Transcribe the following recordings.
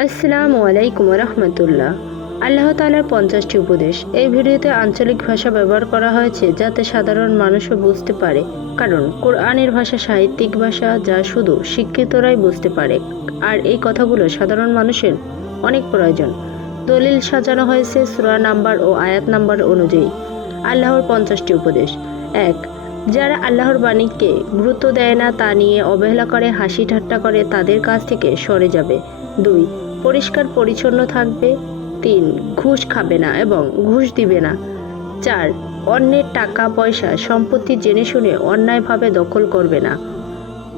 আসসালামু আলাইকুম রহমতুল্লাহ আল্লাহ তালার পঞ্চাশটি উপদেশ। এই ভিডিওতে আঞ্চলিক ভাষা ব্যবহার করা হয়েছে যাতে সাধারণ মানুষও বুঝতে পারে। কারণ কোরআনের ভাষা সাহিত্যিক ভাষা যা শুধু শিক্ষিতরাই বুঝতে পারে। আর এই কথাগুলো সাধারণ মানুষের অনেক প্রয়োজন। দলিল সাজানো হয়েছে সুরা নাম্বার ও আয়াত নাম্বার অনুযায়ী। আল্লাহর পঞ্চাশটি উপদেশ। এক, যারা আল্লাহর বাণীকে গুরুত্ব দেয় না তা নিয়ে অবহেলা করে, হাসি ঠাট্টা করে, তাদের কাছ থেকে সরে যাবে। দুই পরিষ্কার পরিচ্ছন্ন থাকবে। তিন, ঘুষ খাবে না এবং ঘুষ দিবে না। চার, অন্যের টাকা, পয়সা, সম্পত্তি জেনে শুনে অন্যায়ভাবে দখল করবে না।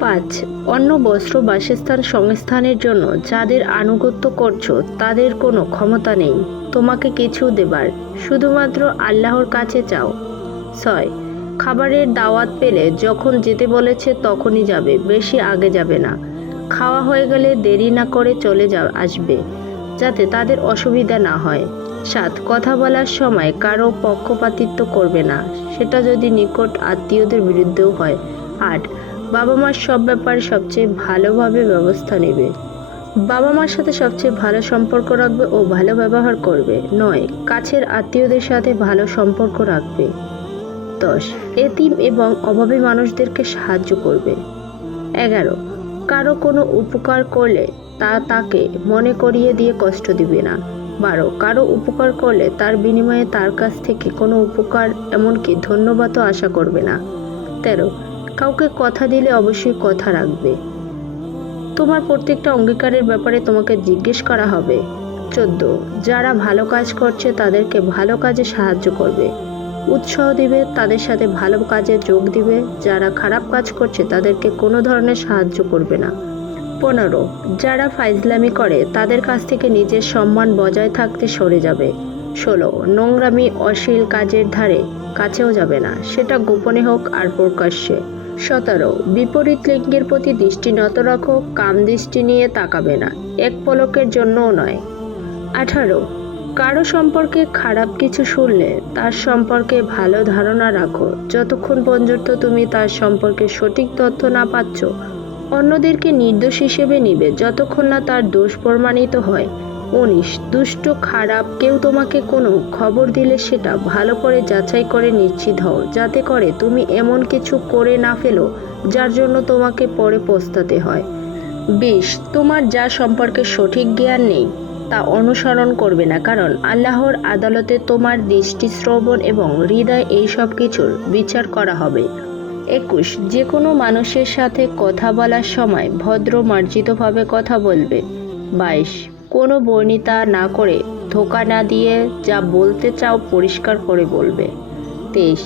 পাঁচ, অন্য বস্ত্র বাসস্থান সংস্থানের জন্য যাদের আনুগত্য করছ, তাদের কোনো ক্ষমতা নেই। তোমাকে কিছু দেবার, শুধুমাত্র আল্লাহর কাছে চাও। ছয়, খাবারের দাওয়াত পেলে যখন যেতে বলেছে তখনই যাবে, বেশি আগে যাবে না। খাওয়া হয়ে গেলে দেরি না করে চলে যা আসবে, যাতে তাদের অসুবিধা না হয়। সাত, কথা বলার সময় কারও পক্ষপাতিত্ব করবে না, সেটা যদি নিকট আত্মীয়দের বিরুদ্ধেও হয়। আট বাবা মার সব ব্যাপারে সবচেয়ে ভালোভাবে ব্যবস্থা নেবে। বাবা মার সাথে সবচেয়ে ভালো সম্পর্ক রাখবে ও ভালো ব্যবহার করবে। নয়, কাছের আত্মীয়দের সাথে ভালো সম্পর্ক রাখবে। দশ, এতিম এবং অভাবী মানুষদেরকে সাহায্য করবে। এগারো কারও কোনো উপকার করলে তা তাকে মনে করিয়ে দিয়ে কষ্ট দিবে না। বারো, কারও উপকার করলে তার বিনিময়ে তার কাছ থেকে কোনো উপকার এমনকি ধন্যবাদও আশা করবে না। তেরো, কাউকে কথা দিলে অবশ্যই কথা রাখবে। তোমার প্রত্যেকটা অঙ্গীকারের ব্যাপারে তোমাকে জিজ্ঞেস করা হবে। চোদ্দ, যারা ভালো কাজ করছে তাদেরকে ভালো কাজে সাহায্য করবে। উৎসাহ দিবে, তাদের সাথে ভালো কাজে যোগ দিবে, যারা খারাপ কাজ করছে তাদেরকে কোনো ধরনের সাহায্য করবে না। পনেরো, যারা ফাইজলামি করে, তাদের কাছ থেকে নিজের সম্মান বজায় থাকতে সরে যাবে। ষোলো, নোংরামি অশ্লীল কাজের ধারে কাছেও যাবে না, সেটা গোপনে হোক আর প্রকাশ্যে। সতেরো, বিপরীত লিঙ্গের প্রতি দৃষ্টি নত রাখো, কাম দৃষ্টি নিয়ে তাকাবে না, এক পলকের জন্যও নয়। আঠারো কারও সম্পর্কে খারাপ কিছু শুনলে তার সম্পর্কে ভালো ধারণা রাখো। যতক্ষণ পর্যন্ত তুমি তার সম্পর্কে সঠিক তথ্য না পাচ্ছ, অন্যদেরকে নির্দোষ হিসেবে নিবে। যতক্ষণ না তার দোষ প্রমাণিত হয় উনিশ দুষ্ট, খারাপ, কেউ তোমাকে কোনো খবর দিলে সেটা ভালো করে যাচাই করে নিশ্চিত হও। যাতে করে তুমি এমন কিছু করে না ফেলো, যার জন্য তোমাকে পরে পস্তাতে হয়। বিশ, তোমার যা সম্পর্কে সঠিক জ্ঞান নেই তা অনুসরণ করবে না, কারণ আল্লাহর আদালতে তোমার দৃষ্টি শ্রবণ এবং হৃদয় এই সব কিছুর বিচার করা হবে। একুশ যে কোনো মানুষের সাথে কথা বলার সময় ভদ্র মার্জিতভাবে কথা বলবে। বাইশ, কোনো বর্ণিতা না করে ধোকা না দিয়ে যা বলতে চাও পরিষ্কার করে বলবে। তেইশ,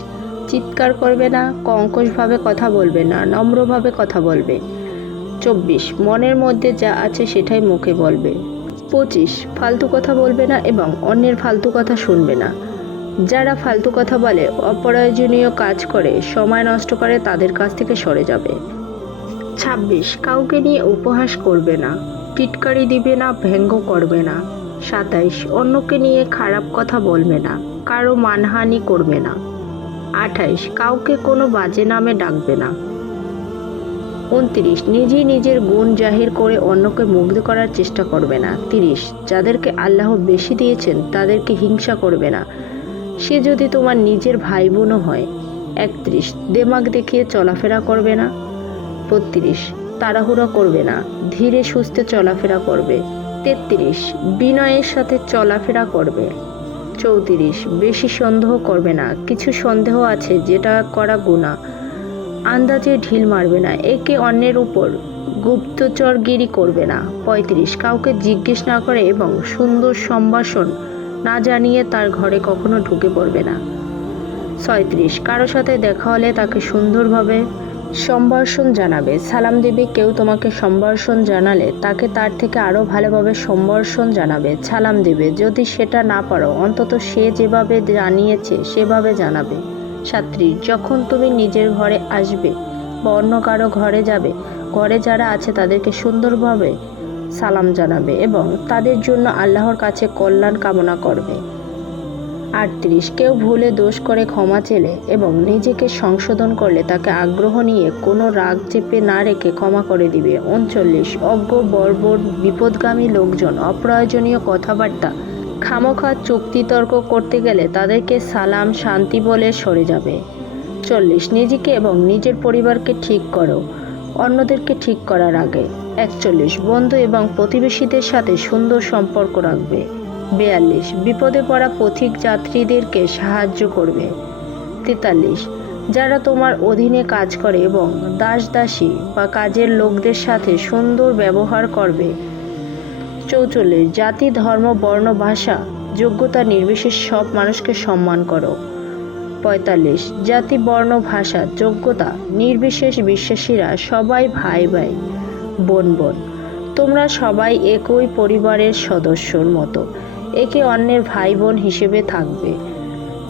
চিৎকার করবে না, কঙ্কশভাবে কথা বলবে না, নম্রভাবে কথা বলবে। চব্বিশ, মনের মধ্যে যা আছে সেটাই মুখে বলবে। পঁচিশ ফালতু কথা বলবে না এবং অন্যের ফালতু কথা শুনবে না। যারা ফালতু কথা বলে, অপ্রয়োজনীয় কাজ করে, সময় নষ্ট করে, তাদের কাছ থেকে সরে যাবে। ছাব্বিশ, কাউকে নিয়ে উপহাস করবে না, টিটকারি দিবে না ব্যঙ্গ করবে না। সাতাইশ, অন্যকে নিয়ে খারাপ কথা বলবে না, কারও মানহানি করবে না। আঠাইশ, কাউকে কোনো বাজে নামে ডাকবে না। উনত্রিশ। নিজেই নিজের গুণ জাহির করে অন্যকে মুগ্ধ করার চেষ্টা করবে না। তিরিশ। যাদেরকে আল্লাহ বেশি দিয়েছেন, তাদেরকে হিংসা করবে না। সে যদি তোমার নিজের ভাই বোনও হয়, একত্রিশ। দেমাগ দেখিয়ে চলাফেরা করবে না। বত্রিশ। তাড়াহুড়ো করবে না। ধীরে সুস্থে চলাফেরা করবে। তেত্রিশ। বিনয়ের সাথে চলাফেরা করবে। চৌত্রিশ। বেশি সন্দেহ করবে না। কিছু সন্দেহ আছে যেটা করা গুণা আন্দাজে ঢিল মারবে না, একে অন্যের উপর গুপ্তচরগিরি করবে না। পঁয়ত্রিশ, কাউকে জিজ্ঞেস না করে এবং সুন্দর সম্ভাষণ না জানিয়ে তার ঘরে কখনো ঢুকে পড়বে না। ছয়ত্রিশ, কারও সাথে দেখা হলে তাকে সুন্দরভাবে সম্ভাষণ জানাবে। সালাম দেবে, কেউ তোমাকে সম্ভাষণ জানালে তাকে তার থেকে আরও ভালোভাবে সম্ভাষণ জানাবে। সালাম দেবে, যদি সেটা না পারো, অন্তত সে যেভাবে জানিয়েছে, সেভাবে জানাবে। সাত্রী যখন তুমি নিজের ঘরে আসবে বা অন্য কারও ঘরে যাবে, ঘরে যারা আছে তাদেরকে সুন্দরভাবে সালাম জানাবে এবং তাদের জন্য আল্লাহর কাছে কল্যাণ কামনা করবে। আটত্রিশ, কেউ ভুলে দোষ করে ক্ষমা চেলে এবং নিজেকে সংশোধন করলে তাকে আগ্রহ নিয়ে কোনো রাগ চেপে না রেখে ক্ষমা করে দিবে। উনচল্লিশ, অজ্ঞ, বর্বর, বিপদগামী লোকজন, অপ্রয়োজনীয় কথাবার্তা খামোখা চুক্তিতর্ক করতে গেলে তাদেরকে সালাম, শান্তি বলে সরে যাবে। চল্লিশ, নিজেকে এবং নিজের পরিবারকে ঠিক করো। অন্যদেরকে ঠিক করার আগে একচল্লিশ, বন্ধু এবং প্রতিবেশীদের সাথে সুন্দর সম্পর্ক রাখবে। বিয়াল্লিশ, বিপদে পড়া পথিক যাত্রীদেরকে সাহায্য করবে। তেতাল্লিশ, যারা তোমার অধীনে কাজ করে এবং দাস দাসী বা কাজের লোকদের সাথে সুন্দর ব্যবহার করবে চৌচল্লিশ, জাতি, ধর্ম, বর্ণ, ভাষা, যোগ্যতা নির্বিশেষ সব মানুষকে সম্মান করো। পঁয়তাল্লিশ, জাতি, বর্ণ, ভাষা, যোগ্যতা নির্বিশেষ বিশ্বাসীরা সবাই ভাই ভাই, বোন বোন। তোমরা সবাই একই পরিবারের সদস্যর মতো, একে অন্যের ভাই বোন হিসেবে থাকবে।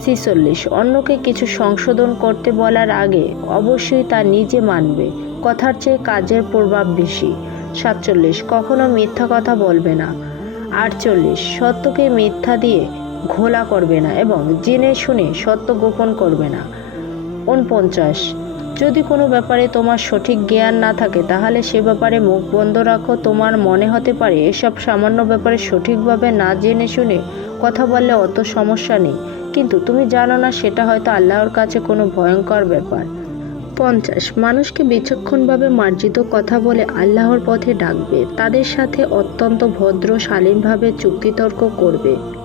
ছিচল্লিশ, অন্যকে কিছু সংশোধন করতে বলার আগে অবশ্যই তা নিজে মানবে, কথার চেয়ে কাজের প্রভাব বেশি। সাতচল্লিশ, কখনো মিথ্যা কথা বলবে না। আটচল্লিশ, সত্যকে মিথ্যা দিয়ে ঘোলা করবে না এবং জেনে শুনে সত্য গোপন করবে না। উনপঞ্চাশ, যদি কোনো ব্যাপারে তোমার সঠিক জ্ঞান না থাকে, তাহলে সে ব্যাপারে মুখ বন্ধ রাখো। তোমার মনে হতে পারে এসব সামান্য ব্যাপারে সঠিকভাবে না জেনে শুনে কথা বললে অত সমস্যা নেই। কিন্তু তুমি জানো না, সেটা হয়তো আল্লাহর কাছে কোনো ভয়ঙ্কর ব্যাপার। পঞ্চাশ। মানুষকে বিচক্ষণভাবে মার্জিত কথা বলে আল্লাহর পথে ডাকবে। তাদের সাথে অত্যন্ত ভদ্র, শালীনভাবে চুক্তিতর্ক করবে।